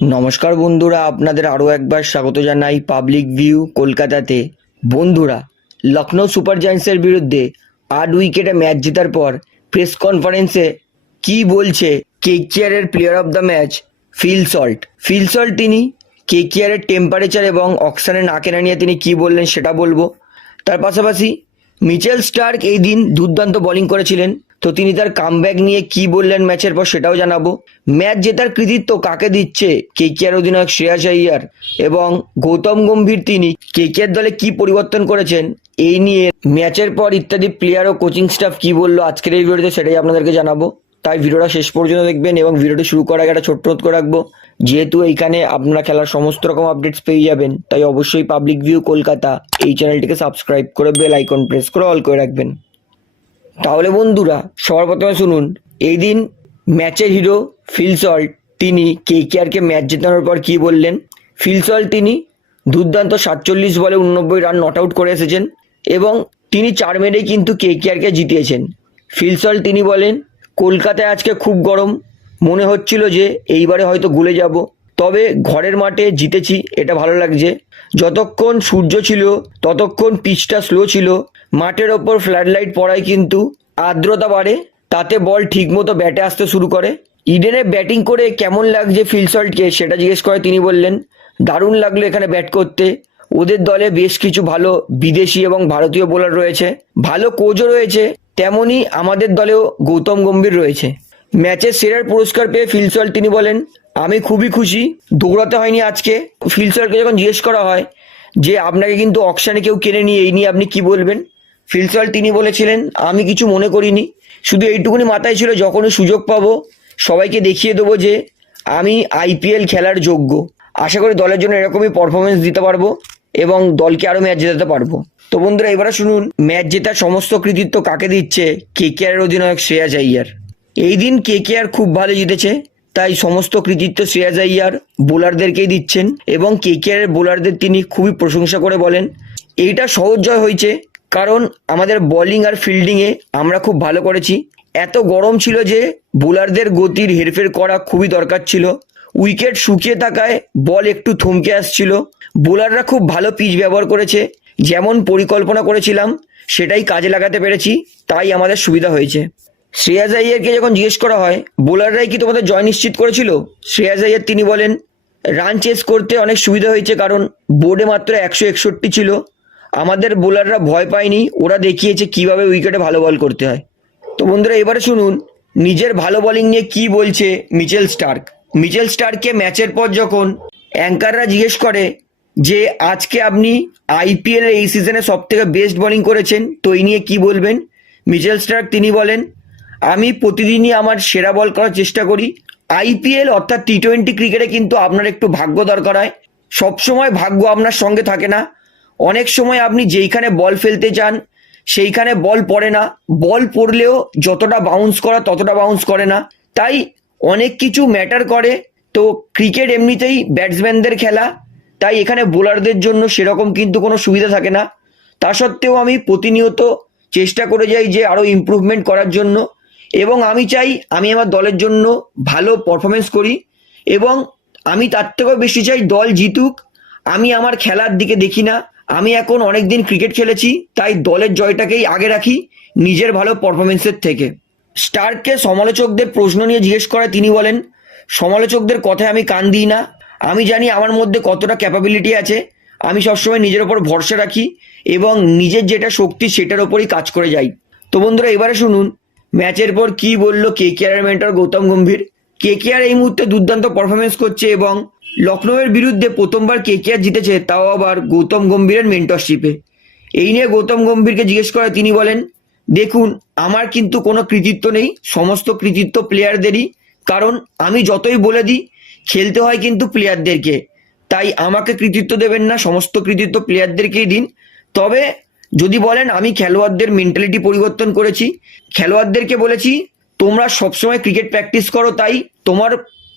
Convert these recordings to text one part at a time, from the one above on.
নমস্কার বন্ধুরা, আপনাদের আরও একবার স্বাগত জানাই পাবলিক ভিউ কলকাতাতে। বন্ধুরা, লখনৌ সুপার জায়ান্টসের বিরুদ্ধে আট উইকেটে ম্যাচ জেতার পর প্রেস কনফারেন্সে কি বলছে কেকেআরের player of the match Phil Salt Phil Salt তিনি কেকেআরের টেম্পারেচার এবং অক্সানে না কেনা নিয়ে তিনি কি বললেন সেটা বলব। তার পাশাপাশি মিচেল স্টার্ক এই দিন দুর্দান্ত বোলিং করেছিলেন। তো তিনি তার কামব্যাক নিয়ে কি বললেন ম্যাচের পর সেটাও জানাব। ম্যাচ জেতার কৃতিত্ব কাকে দিচ্ছে? কেকেআর অধিনায়ক শ্রেয়াস আইয়ার এবং গৌতম গম্ভীর তিনি কেকেআর দলে কি পরিবর্তন করেছেন? এই নিয়ে ম্যাচের পর ইত্যাদি প্লেয়ার ও কোচিং স্টাফ কি বলল আজকের এই ভিডিওতে সেটাই আপনাদেরকে জানাব। তাই ভিডিওটা শেষ পর্যন্ত দেখবেন এবং ভিডিওটি শুরু করার আগে একটা ছোট্ট করে রাখব, যেহেতু এইখানে আপনারা খেলার সমস্ত রকম আপডেটস পেয়ে যাবেন, তাই অবশ্যই পাবলিক ভিউ কলকাতা, এই চ্যানেলটিকে সাবস্ক্রাইব করে বেল আইকন প্রেস করে অল করে রাখবেন। তাহলে বন্ধুরা, সবার প্রথমে শুনুন। এই দিন ম্যাচের হিরো ফিলসল তিনি কে কেকেআরকে ম্যাচ জেতানোর পর কি বললেন? ফিলসল তিনি দুর্দান্ত সাতচল্লিশ বলে উননব্বই রান নট আউট করে এসেছেন এবং তিনি চার মেরেই কিন্তু কেকেআরকে জিতিয়েছেন। ফিলসল তিনি বলেন, কলকাতায় আজকে খুব গরম। মনে হচ্ছিল যে এইবারে হয়তো গুলে যাব। তবে ঘরের মাঠে জিতেছি, এটা ভালো লাগছে। যতক্ষণ সূর্য ছিল, ততক্ষণ পিচটা স্লো ছিল। মাঠের ওপর ফ্ল্যাড লাইট পড়ায় কিন্তু আর্দ্রতা বাড়ে, তাতে বল ঠিকমতো ব্যাটে আসতে শুরু করে। ইডেনে ব্যাটিং করে কেমন লাগছে ফিলসল্টকে সেটা জিজ্ঞেস করে তিনি বললেন, দারুণ লাগল এখানে ব্যাট করতে। ওদের দলে বেশ কিছু ভালো বিদেশি এবং ভারতীয় বোলার রয়েছে। ভালো কোচও রয়েছে তেমনই আমাদের দলেও গৌতম গম্ভীর রয়েছে। ম্যাচের সেরার পুরস্কার পেয়ে ফিলসল তিনি বলেন, আমি খুবই খুশি। দৌড়াতে হয়নি আজকে। ফিলসলকে যখন জিজ্ঞেস করা হয় যে, আপনাকে কিন্তু অকশানে কেউ কেনে নিয়ে এই নিয়ে আপনি কি বলবেন? ফিলসল তিনি বলেছিলেন, আমি কিছু মনে করিনি। শুধু এইটুকুনি মাথায় ছিল যখনই সুযোগ পাবো, সবাইকে দেখিয়ে দেবো যে, আমি আইপিএল খেলার যোগ্য। আশা করি দলের জন্য এরকমই পারফরমেন্স দিতে পারব এবং দলকে আরও ম্যাচ জেতাতে পারব। তো বন্ধুরা, এবারে শুনুন, ম্যাচ জেতার সমস্ত কৃতিত্ব কাকে দিচ্ছে? কে কেকেআর অধিনায়ক? শ্রেয়াস আইয়ার এই দিন কে কে আর খুব ভালো জিতেছে, তাই সমস্ত কৃতিত্ব শ্রেয়াস আইয়ার বোলারদেরকেই দিচ্ছেন এবং কেকেআর বোলারদের তিনি খুবই প্রশংসা করে বলেন। এইটা সহজ জয় হয়েছে, কারণ আমাদের বোলিং আর ফিল্ডিংয়ে আমরা খুব ভালো করেছি। এত গরম ছিল যে বোলারদের গতির হেরফের করা খুবই দরকার ছিল। উইকেট শুকিয়ে থাকায় বল একটু থমকে আসছিল। বোলাররা খুব ভালো পিচ ব্যবহার করেছে, যেমন পরিকল্পনা করেছিলাম, সেটাই কাজে লাগাতে পেরেছি, তাই আমাদের সুবিধা হয়েছে। শ্রেয়াজ আইয়ারকে যখন জিজ্ঞেস করা হয়, বোলাররাই কি তোমাদের জয় নিশ্চিত করেছিল? শ্রেয়াজ আইয়ার তিনি বলেন রান চেস করতে অনেক সুবিধা হয়েছে কারণ বোর্ডে মাত্র একশো একষট্টি ছিল। আমাদের বোলাররা ভয় পায়নি, ওরা দেখিয়েছে কীভাবে উইকেটে ভালো বল করতে হয়। তো বন্ধুরা, এবারে শুনুন, নিজের ভালো বোলিং নিয়ে কি বলছে মিচেল স্টার্ক? মিচেল স্টার্ককে ম্যাচের পর যখন অ্যাঙ্কাররা জিজ্ঞেস করে যে, আজকে আপনি আইপিএল এই সিজনে সব থেকে বেস্ট বোলিং করেছেন? তো এই নিয়ে কি বলবেন? মিচেল স্টার্ক তিনি বলেন আমি প্রতিদিনই আমার সেরা বল করার চেষ্টা করি। আইপিএল অর্থাৎ টি টোয়েন্টি ক্রিকেটে কিন্তু আপনার একটু ভাগ্য দরকার হয়। সবসময় ভাগ্য আপনার সঙ্গে থাকে না। অনেক সময় আপনি যেইখানে বল ফেলতে চান, সেইখানে বল পড়ে না। বল পড়লেও যতটা বাউন্স করা, ততটা বাউন্স করে না। তাই অনেক কিছু ম্যাটার করে। তো ক্রিকেট এমনিতেই ব্যাটসম্যানদের খেলা। তাই এখানে বোলারদের জন্য সেরকম কিন্তু কোনো সুবিধা থাকে না। তা সত্ত্বেও আমি প্রতিনিয়ত চেষ্টা করে যাই যে আরও ইমপ্রুভমেন্ট করার জন্য। এবং আমি চাই আমি আমার দলের জন্য ভালো পারফরমেন্স করি এবং আমি তার থেকেও বেশি চাই দল জিতুক। আমি আমার খেলার দিকে দেখি না। আমি এখন অনেক দিন ক্রিকেট খেলেছি, তাই দলের জয়টাকেই আগে রাখি নিজের ভালো পারফরমেন্সের থেকে। স্টার্ককে সমালোচকদের প্রশ্ন নিয়ে জিজ্ঞেস করে তিনি বলেন, সমালোচকদের কথায় আমি কান দিই না। আমি জানি আমার মধ্যে কতটা ক্যাপাবিলিটি আছে। আমি সবসময় নিজের ওপর ভরসা রাখি এবং নিজের যেটা শক্তি সেটার ওপরই কাজ করে যাই। তো বন্ধুরা, এবারে শুনুন ম্যাচের পর কি বলল K KR mentor Gautam Gambhir? K KR এই মুহূর্তে দুর্দান্ত পারফরমেন্স করছে এবং লখনৌয়ের বিরুদ্ধে প্রথমবার কে কেআর জিতেছে, তাও আবার গৌতম গম্ভীরের মেন্টরশিপে এই নিয়ে গৌতম গম্ভীরকে জিজ্ঞেস করে তিনি বলেন, দেখুন, আমার কিন্তু কোনো কৃতিত্ব নেই, সমস্ত কৃতিত্ব প্লেয়ারদেরই কারণ আমি যতই বলে দিই, খেলতে হয় কিন্তু প্লেয়ারদেরকে তাই আমাকে কৃতিত্ব দেবেন না, সমস্ত কৃতিত্ব প্লেয়ারদেরকেই দিন। তবে যদি বলেন, আমি খেলোয়াড়দের মেন্টালিটি পরিবর্তন করেছি। খেলোয়াড়দেরকে বলেছি, তোমরা সবসময় ক্রিকেট প্র্যাকটিস করো, তাই তোমার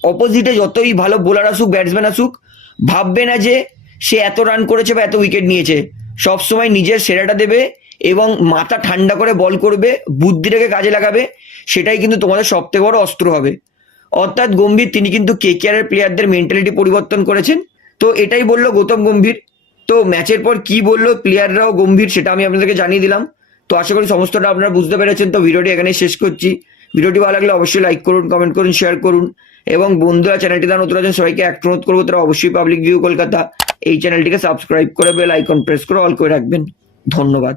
অপোজিটে যতই ভালো বোলার আসুক ব্যাটসম্যান আসুক, ভাববে না যে সে এত রান করেছে বা এত উইকেট নিয়েছে। সবসময় নিজের সেরাটা দেবে এবং মাথা ঠান্ডা করে বল করবে, বুদ্ধিটাকে কাজে লাগাবে, সেটাই কিন্তু তোমাদের সবথেকে বড় অস্ত্র হবে। অর্থাৎ গম্ভীর, তিনি কিন্তু কেকেআর এর প্লেয়ারদের মেন্টালিটি পরিবর্তন করেছেন। তো এটাই বলল গৌতম গম্ভীর। তো ম্যাচের পর কি বলল প্লেয়াররাও গম্ভীর, সেটা আমি আপনাদেরকে জানিয়ে দিলাম। তো আশা করি সমস্তটা আপনারা বুঝতে পেরেছেন। তো ভিডিওটি এখানে শেষ করছি। ভিডিওটি ভালো লাগলে অবশ্যই লাইক করুন কমেন্ট করুন শেয়ার করুন। এবং বন্ধুরা চ্যানেলটি দান নতুন আছেন, সবাইকে এক অনুরোধ করব। তারা অবশ্যই পাবলিক ভিউ কলকাতা এই চ্যানেলটিকে সাবস্ক্রাইব করে বেল আইকন প্রেস করে অল করে রাখবেন। ধন্যবাদ।